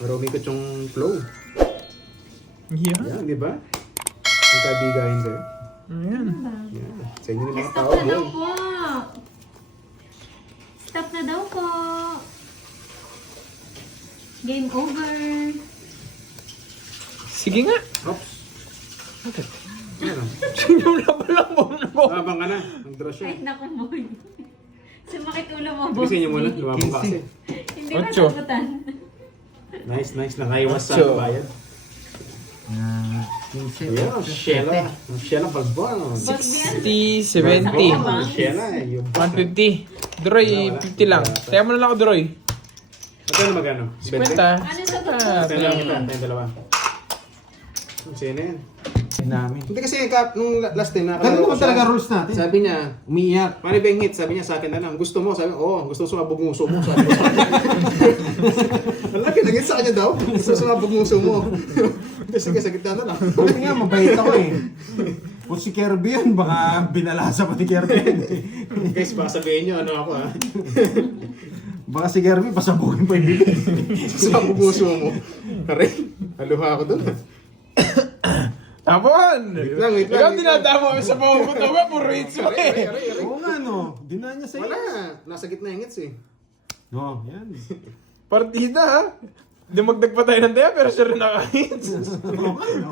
Para umikot yung flow. Yeah. Yan, di ba? Ang kabigahin sa'yo. Ayan. Yan. Sa inyo yung mga Stop tao, na daw boy. po. Stop na daw po. Game over. Sige nga. Oops. Okay. Ano? Yung labalang mo. Abang ka na. Ang draw siya. Ay, naku mo. Sumakit ulo mo, Sige sa inyo muna. Bobby. Lumabang ka kasi. Hindi ba Ocho. sagutan? Nice, nice. Nakaiwas sa Ocho. bayan. 15. Yeah, Sheila. Sheila Balbon. 60, Oh, 70, Sheila eh. Yung 150. Droy, 50 lang. Kaya mo na lang ako, Droy. Magkano magkano? 50. Ano sagot mo? Tayo lang kita. Tayo dalawa. Sino yan? Namin. Hindi kasi nung last time na Ganun naman talaga rules natin. Sabi niya, Umiiyak. paano ba yung hit? Sabi niya sa akin na lang. Gusto mo? Sabi, oo. Gusto mo sumabog nguso mo. Sabi ko sa akin. Ang laki ng hit sa kanya daw. Gusto mo sumabog nguso mo. Sige, sa gitna na lang. Sabi nga, mabait ako eh. Kung si Kirby yan, baka binalasa pa ni Kirby yan eh. Guys, baka sabihin niyo ano ako ha. Baka si Kirby, pasabugin pa yung bibig. Sumabog nguso mo. Kare, haluha ako doon. Tapon! Wait lang. Ikaw dinadama mo sa pamapunta mo. Puro hits mo eh. Oo nga no, dinaan niya sa'yo. Wala. Nasa gitna yung hits eh. No, yan. Partida ha. Dumagdag pa tayo ng daya pero siya rin naka-hits. Oo nga no.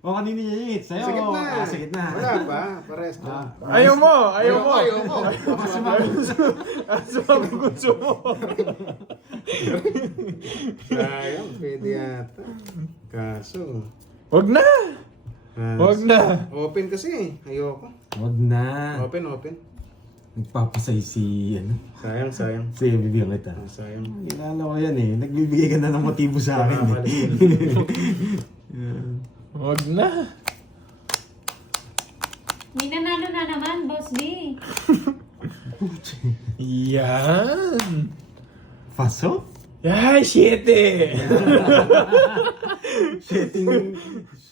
O kanina niya yung hit sa'yo. Sa gitna. Sa gitna. Wala pa. Pares pa. Ayaw mo! Ayaw mo! Ayaw mo. Sumabugusto mo! Sayang. Pwede yata. Kaso. Wag na! Wag na! Open kasi. Ayoko. Wag na. Open. Nagpapasay si, Sayang. si bibigyan kita. Sayang. Kilala ko yan eh. Nagbibigay ka na ng motibo sa akin eh. Wag na! May nanalo na naman, Boss D. Yan! Paso? Ay, 7! Sheting.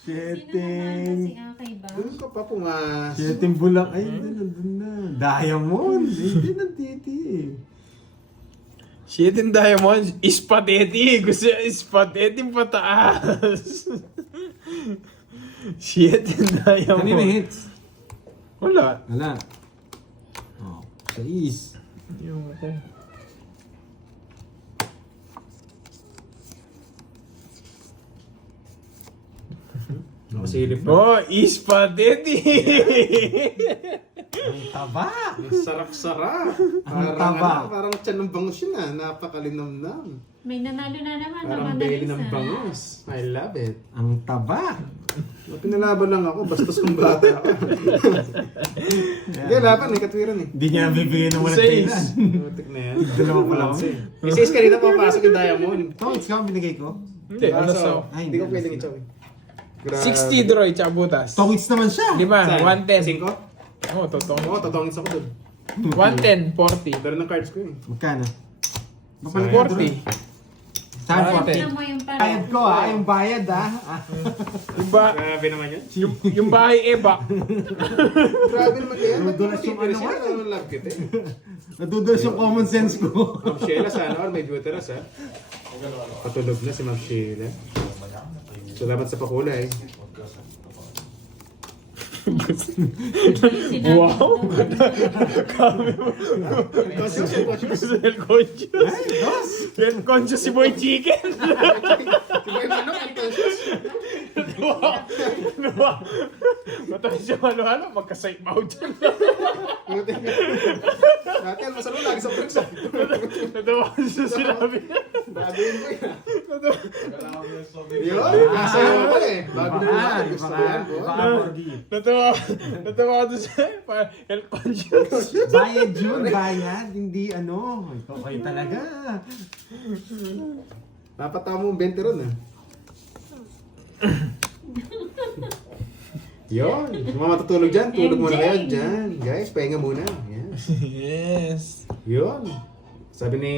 Sino naman si Akay ba? Doon ka pa pumas. Sheting bulak. Ay, nandun na. Diamond. Hindi nanditi eh. 7 diamonds, spaghetti! Gusto niya spaghetti pataas! 7 diamonds. Kanina hits. Wala. Wala. Oh, 6. Yung Nakasilip na. Oh, spaghetti! Ang taba. Ang sarap-sarap. Ang taba. Parang tiyan ng bangus yun ah. Napakalinamnam. May nanalo na naman. Parang Naman belly na ng isa. bangus. I love it. Ang taba. Pinalaban lang ako. Bastos kong bata ako. Hindi, laban. May katwiran eh. Hindi niya bibigyan ng walang Six. kailan. Butik na yan. Dalawa pa lang. Balanse. Kasi kanina papasok yung diamond. Ito, it's ka binigay ko. Hindi, ano Kaso, so? Ay, hindi ko hindi. pwedeng ito eh. 60 droy, tsaka butas. Tongits naman siya. 5, 110. 5? Oh, totoo. Oo, totongits ako dun. 110, 40. Dara ng cards ko eh. Magkano? Sayang. 40. Saan Ah, 40? Tignan mo yung parang. Bayad ko ah, yung bayad ah. Yung, ba, Grabe naman yan. yung bahay eba. Grabe naman yan. Nadudulas yung ano, Siya naman love kita eh. Nadudulas yung common sense ko. Ma'am Sheila sana or may buteras ha. Patulog na si Ma'am Sheila. Salamat sa pakulay. Wow! Conscious. Self-conscious. Self-conscious si Boy Chicken. Si Boy Manok, unconscious. Matay siya ano-ano, magka-sight mouth dyan. Dati ang masalo lagi sa bricks ah. Natawa ko sa sinabi. Bago yun ko yan. Yun, nasa yun pa eh. Bago na naman. Gusto ko yan po. Natawa ko sa health conscious. Bayad yun, bayad. Hindi ano. Ikaw kayo talaga. Napatawa mo 20 ron ah. Yun, yung mga matutulog dyan, tulog muna kayo dyan. Guys, pahinga muna. Yan. Yes. Yun. Sabi ni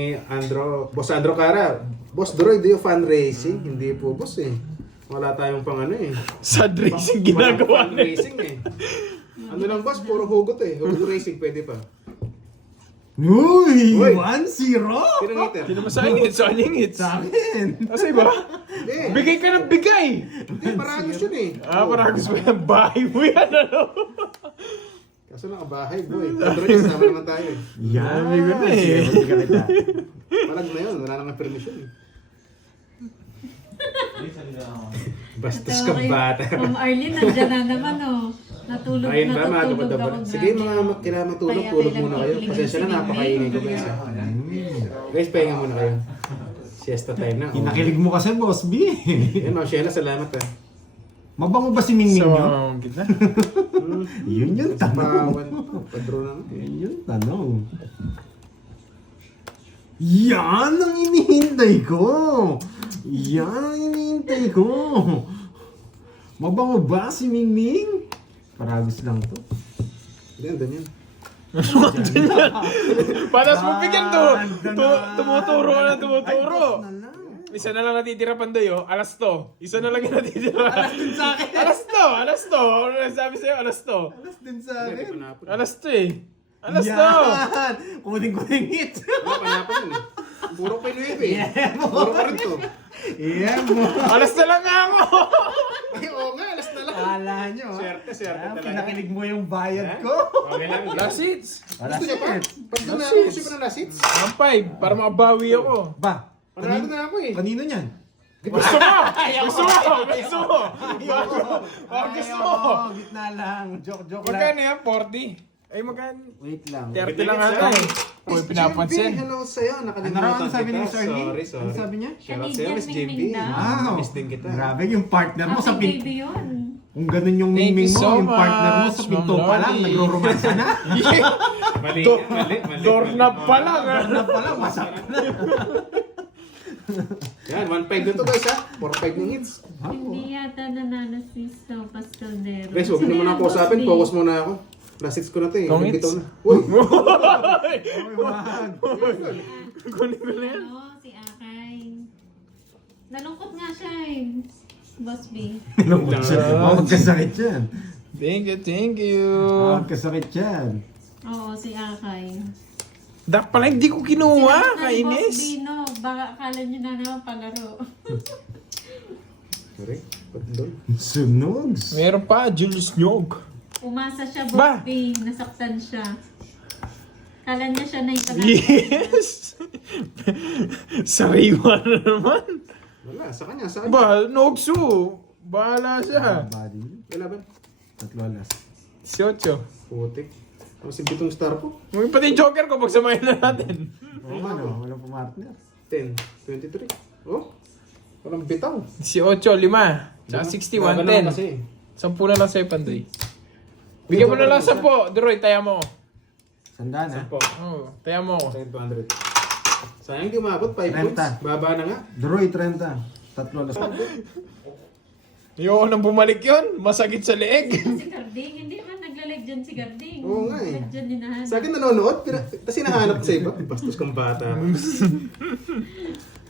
Boss Andro Cara, Boss Droid, do you fundraising? Hindi po, boss eh. Wala tayong pang ano eh. Sad racing ginagawa Walang fundraising eh. Ano lang boss, puro hugot eh. Hugot racing, pwede pa. Uy! Uy! 1-0! Sino ngiter? Hindi naman sa ingit, sa ingit. Sa akin! Kasi ba? Hindi. Bigay ka ng bigay! Hindi, paragos yun eh. Parang gusto mo yan, bahay mo yan, ano? Kaso nakabahay, boy. Android, sama naman tayo eh. Yan! Sabi ko na eh. Sige ka kita. Palag na yun, wala nang permission eh. Bastos ka bata. Ma'am Arlene, nandiyan na naman oh. Natulog, Ayun ba, natutulog matupad ako. na. Sige mga kailangan matulog, Kaya tulog kailangan muna kayo. makiling Pasensya na, ng napakaingay ko guys. Guys, pahinga muna kayo. Siesta time na. Kinakilig mo kasi, Boss B. Yan, Ma'am Sheila, salamat ah. Mabango ba si Mingming So, nyo? kita. Yun yung tanong. Pawan, padro na. Yun yung tanong. Yan ang inihintay ko! Yan ang inihintay ko! Mabango ba si Mingming? Paragos lang to. Yan, doon yan. Patas mo bigyan to. Ganda na. Tumuturo ka na tumuturo. Ay, na lang. Isa na lang natitira Pandoy, oh. Alas to. Isa na lang yung natitira. Alas din sa akin. Alas to. Alas to. Ano nasabi sa'yo? Alas to. Alas din sa Hindi, akin. panapon. Alas to eh. Alas to. Yan! Kunin ko yung hit. Panapon yun eh. Puro kay Nueve eh. Puro pa rin to. Yeah, mo. Alas na lang nga ako. Ay, oo nga, alas na lang. Kala nyo. Swerte, swerte talaga. Pinakilig mo yung bayad ko. Okay lang. Last hits. Gusto niya pa? Pag doon na Last ako, hits. gusto ko na last hits. Ang 5 para makabawi ako. Ba? Panalo na ako eh. Kanino niyan? Gusto mo! Gusto mo! Gusto mo! Gusto mo! Ayaw, gitna lang. Joke Magkano lang. yan? 40? Ay magkano? Wait lang. 30 lang ata eh. Uy, pinapansin. Hello sa'yo, Ano nakalimutan raw ang sabi ni kita. Mr. Lee? Sorry, Ano sorry. sabi niya? Shoutout sa'yo, Miss Canadian JB. Mingming daw. Wow. Miss din kita. Grabe yung partner mo sa Happy pin... baby yun. Kung ganun yung Thank mingming you mo, so yung partner mo sa much, pinto Ma'am pa lang, Loli. nagro-romansa na. Mali, mali. Doorknob pa lang ah. Na pala, masak na. Yan, 1.5 na to guys ha. 4.5 ng hits. Hindi yata nanalo si Snow Pascaldero. Guys, huwag niyo muna ako usapin. Focus muna ako. Last hits ko na to eh. Long Bitaw hits. na. Uy! Oy, wag. Kunin ko na yan. Ano, si Akay. Nalungkot nga siya eh. Boss B. Lungkot siya. Magkasakit yan. Thank you, thank you. Magkasakit yan. Oo, si Akay. Dak pala hindi ko kinuha, Sinabi ni Boss B, kainis. no? Baka akala niyo na naman palaro. Sorry. Ba't doon? Sunogs. Meron pa, Julius Nyog. Umasa siya, Ba? Boss B. Nasaktan siya. Kala niya siya na yung Yes! Sariwa na naman. Wala, sa kanya, sa kanya. Ba, Nogsu. Bahala siya. Body. Wala ba? Tatlo alas. 18. Putik. Ano si bitong star ko? May pati yung joker ko, pagsamahin na natin. Oo, ano? Walang pumartner. 10, 23. Oh? Walang bitaw. 18, 5. Tsaka 60, Gagalaw 110. kasi. 10 na lang sa'yo, Pandoy. Bigyan mo na lang 10. Droy, taya mo. Sandaan ha. Oo, taya mo ako. 200. Sayang di umabot, 5 points. 30. Baba na nga. Droy 30. Tatlo alas. Ayoko nang bumalik yun. Masakit sa leeg. Si Garding. Hindi man naglalag dyan si Garding. Oo nga eh. Nagdyan dinahan. Sa akin nanonood, tapos hinahanap sa iba. Bastos kang bata.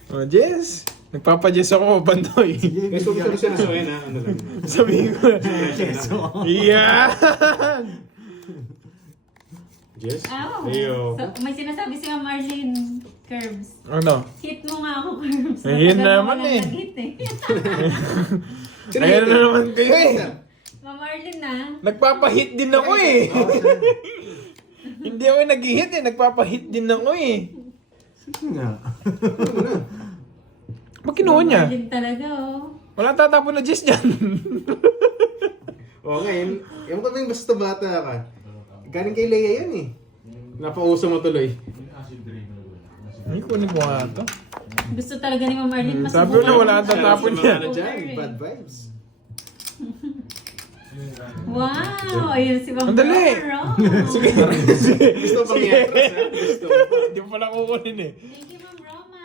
Oh, Jess. Nagpapa-Jess ako, Pandoy. Guys, kung gusto mo siya nasuhin ha, ano lang. Sabihin ko. Yeah! Jess? Oh. Ayo. So, may sinasabi si Ma'am Marlene Curbs. Ano? Hit mo nga ako, Curbs. Ayun Matagal na ako naman lang eh. nag-hit eh. Sino Ayan yun? na naman kayo eh. Ma'am Marlene na. Nagpapa-hit din ako eh. Hindi ako nag-hit eh. Nagpapa-hit din ako eh. Sige nga. Ba't kinuha niya? Marlene talaga oh. Wala tatapon na Jess dyan. Oo nga, yung kami basta bata ka. Galing kay Leia yan eh. Napauso mo tuloy. Ay, kunin ko nga ito. Gusto talaga ni Ma'am Marlene masubukan. Sabi ko na wala ang tatapon Sa niya. mga dyan, bad vibes. Wow! Ayun si Ma'am Andali! Roma. Sige. Gusto pang i-atras ha? Gusto. Hindi mo pala kukunin eh. Thank you, Ma'am Roma.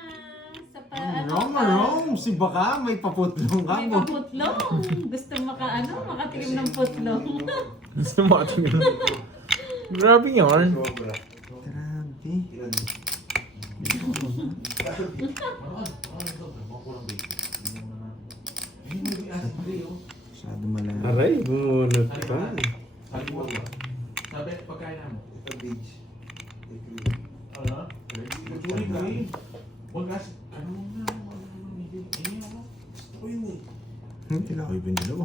Sa Rome. Si Baka may paputlong ka May mo. paputlong. Gusto makatikim ng putlong. Gusto mo ating Grabe yarn. Grabe. Masyado malala. Aray, bumunot pa. Sabi, pagkain mo. Hindi na kayo pinilo.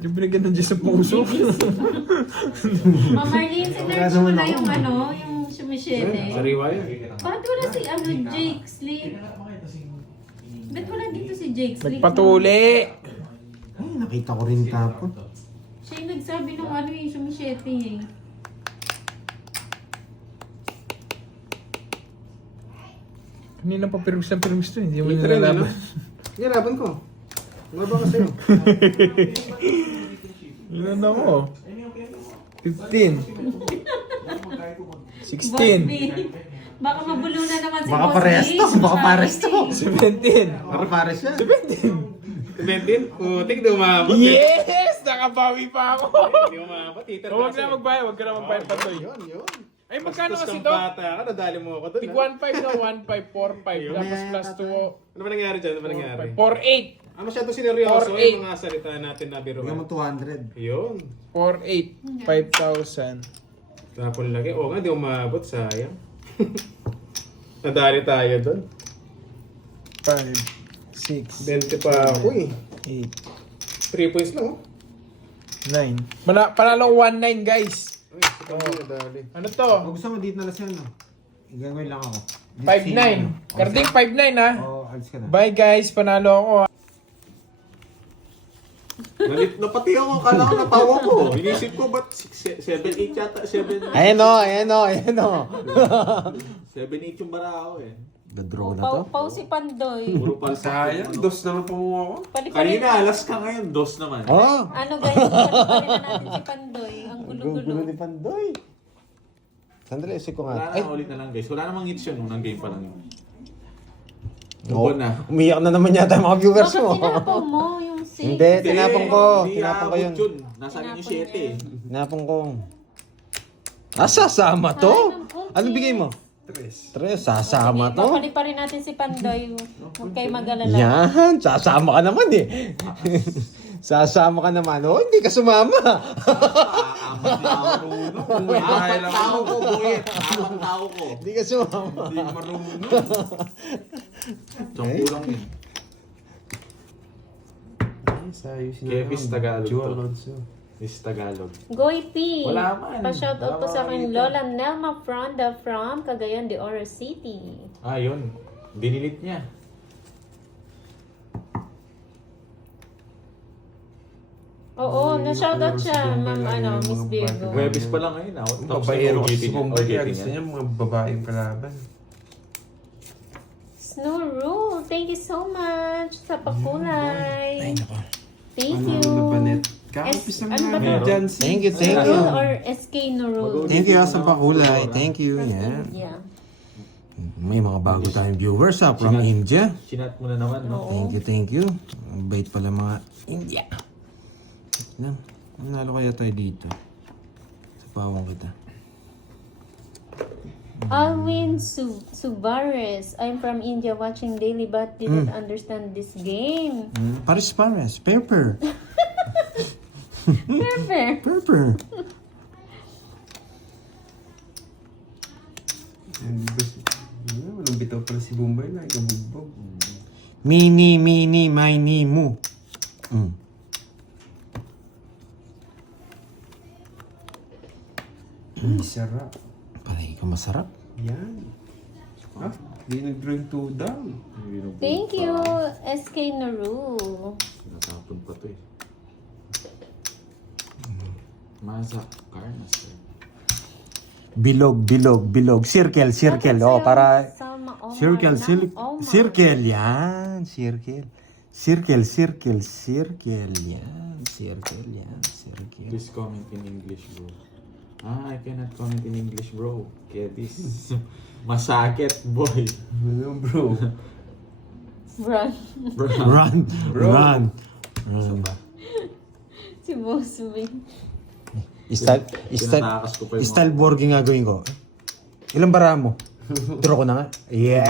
Yung binigyan ng Diyos sa puso. Ma'am Marlene, sinerch mo na yung ano, yung sumisyete. Sariwa yun. Bakit wala si ano, Jake Sleep? Ba't wala dito si Jake Sleep? Nagpatuli. Ay, nakita ko rin tapon. Siya yung nagsabi ng ano yung sumisyete eh. Kanina pa pirus to, hindi mo Yung trend, ano? nilalaban. Nilalaban ko. Maba ka sa'yo. Ilan ako? 15. 16. Bosby. Baka mabulunan naman si Baka Boss pares B. to, baka pares to. 17. Para pares siya. 17? Putik, di umabot. Yes! Nakabawi pa ako. Hindi umabot. Titer Huwag na magbayad, huwag ka na magbayad pa to. Yun, yun. Ay, magkano Bastos kasi kang to? bata ka, nadali mo ako doon. Tig 1.5 na 1.545 tapos plus 2. Ano ba nangyari dyan? Ano ba nangyari? 4.8. Ah, masyado sineryoso 4-8. yung mga salita natin na Bigyan mo biruan. 200. Yun. 4.8. 5,000. Tapon lagi. Oo nga, di umabot. Sayang. Nadali tayo doon. 5, 6, 20 pa ako eh. 8, 3 points lang oh. 9. Panalo 1-9 guys. Ay, si Pablo nadali. Ano to? Kung gusto mo dito na lang siya, no? Igagawin lang ako. 5-9. Karding 5-9 ha. Oo, alis ka na. Bye guys, panalo ako. Nalit na pati ako, kala ko natawa ko. Inisip ko, ba't 7-8 yata? 7-8 Ayan o, ayan o, ayan o. yung bara ako eh. Gadraw na to. Pau si Pandoy. Puro palsa. Sayang, dos naman po ako. Kanina, alas ka ngayon, dos naman. Oh! Ano guys, paliparin na natin si Pandoy. Ang Gulo gulo-gulo. ni Pandoy. Sandali, isip ko Wala nga. Ay, na ulit na lang guys. Wala namang hits yun nung game pa lang yun. oh, Ubo na. umiyak na naman yata yung mga viewers Bakit mo. tinapon mo yung save? Hindi, tinapon ko. Hindi Tinapon ko yun. aabot yun. Nasa akin yung Tinapon 7 eh. Tinapon ko. Sasama to? Ay, ng puti. Ano bigay mo? 3. Sasama to? Papaliparin natin si Pandoy. Huwag kayo mag-alala. Yan, sasama ka naman eh. Sasama ka naman. Oh, hindi ka sumama. Apat tao ko, buhit. Apat tao ko. Hindi ka sumama. Hindi marunong. Sampu lang yun. Kevis Tagalog to. Is Tagalog. Goy P. Wala man. Pa-shoutout po sa akin Wala Lola Nelma Fronda from Cagayan de Oro City. Ah, yun. Dinilit niya. Oo, na-shoutout siya, Ma'am Miss Virgo. Webis pa lang ngayon. Ang Tapos babaero kasi OJT si Bombay, kaya gusto niya. niya mga babaeng kalaban. Snow Rule, thank you so much sa pakulay. Ay, nako. Thank Ano you. na pa net? Kakapis lang ano ba namin to? dyan. Thank you, thank you. Nurul or SK Nurul? Thank you sa pakulay. Thank you. Yan. Yeah. May mga bago tayong viewers from India. Chinat mo na naman, no? Thank you, thank you. Ang bait pala mga India. Na, manalo kaya tayo dito. Sa pawang kita. Alwin Subares. I'm from India watching daily but didn't understand this game. Paris. Pepper. Perfect. Pepper. Walang bitaw pala si Bombay na, ikabugbog. Mini, mini, mu. Sarap. Palagi ka masarap. Yan. Ah, di nag-draw yung 2 down. Thank you, SK Nurul. Natapon pa to eh. Masak. Karnas eh. Bilog. Circle. Oh, para... Circle. Circle. Yan. Circle. Yan. Circle. Please comment in English, bro. I cannot comment in English, bro. Kaya this masakit, boy. Ano bro? Run. Run. Si Bosby. Tinatakas ko pa yung Style boarding nga gawin ko. Ilang bara mo? Draw ko na nga. Yeah.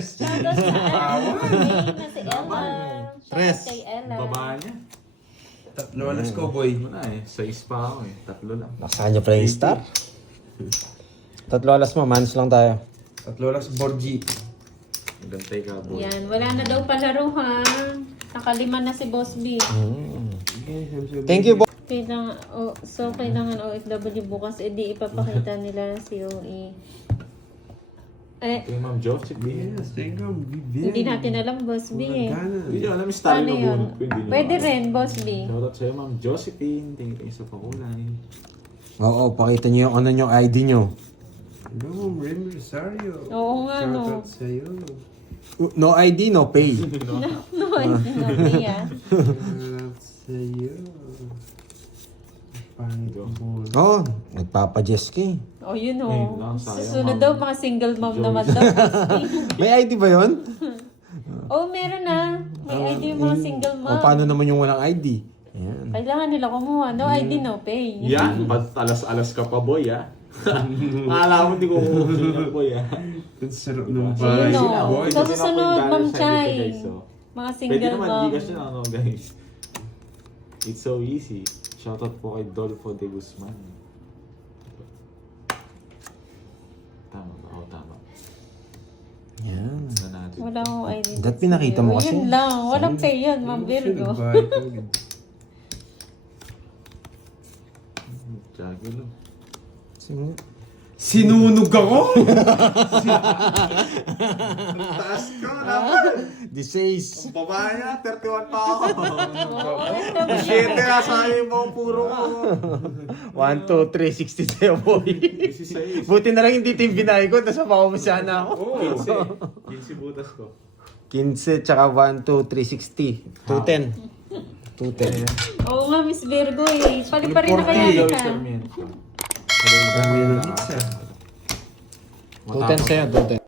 Shoutout sa Armin na si Ella. Tres. Shoutout kay Ella. baba niya. Tatlo alas ko, boy. Wala eh. 6 pa ako eh. 3 lang. Nakasahan niyo pala yung star. Tatlo alas mo, mans lang tayo. Tatlo alas Borgi. Gantay ka, boy. Yan, wala na daw palaro ha. Nakalima na si Boss B. Thank you, boss. Kailangan OFW bukas, edi ipapakita nila COE. Ito yung Ma'am Josephine. Yes, thank you. Hindi natin alam, Boss B eh. Hindi nyo alam yung style Paano ko, yun? Hindi nyo Pwede alam. rin, Boss B. Shoutout sa'yo, Ma'am Josephine. Thank you sa pakulay. Oo, pakita niyo yung ano yung ID niyo. Hello, Rim Rosario. Oo nga, no. Shoutout sa'yo. No ID, no pay. No, I think okay ah. Shoutout sa'yo. Pangit mo. Oo, nagpapajes ka eh. Oh, yun Ayun oh. lang, sayang, Susunod ma'am. daw, mga single mom naman daw, Boss B. May ID ba yun? Oh, meron na. May ID yung mga single mom. O paano naman yung walang ID? Ayan. Kailangan nila kumuha. No ID, no pay. Yan, ba't alas-alas ka pa, boy, ah? Akala mo hindi ko kukunin boy, ah. Ang sarap ng Ayun bahay. o. Boy. Sa susunod, Ma'am Chay. Guys, so. Mga Pwede single naman, mom. Gcash na ano, guys. It's so easy. Shoutout po kay Dolfo de Guzman. Tama ba? Oo, tama. Yan. Na natin. Wala akong ID. That pinakita mo kasi. Yun lang. Walang pay yun, Ma'am Virgo. Bahay ko. Jagulo. Sinunog ako? Taas ka naman. Disease. Ang babae na, 31 pa ako. Oo, 7 na sa'yo mo, puro ko. 1, 2, 3, 60 sa'yo, boy. 16. Buti na lang hindi ito yung binay ko, tapos mapakumasya na ako. 15 butas ko. 15, tsaka 1, 2, 3, 60. 210. 210. Oo nga, Miss Virgo eh. Pali pa rin na kaya Gawin kita. Sarmiento. Dami ng pizza. 210 sa'yo, 210.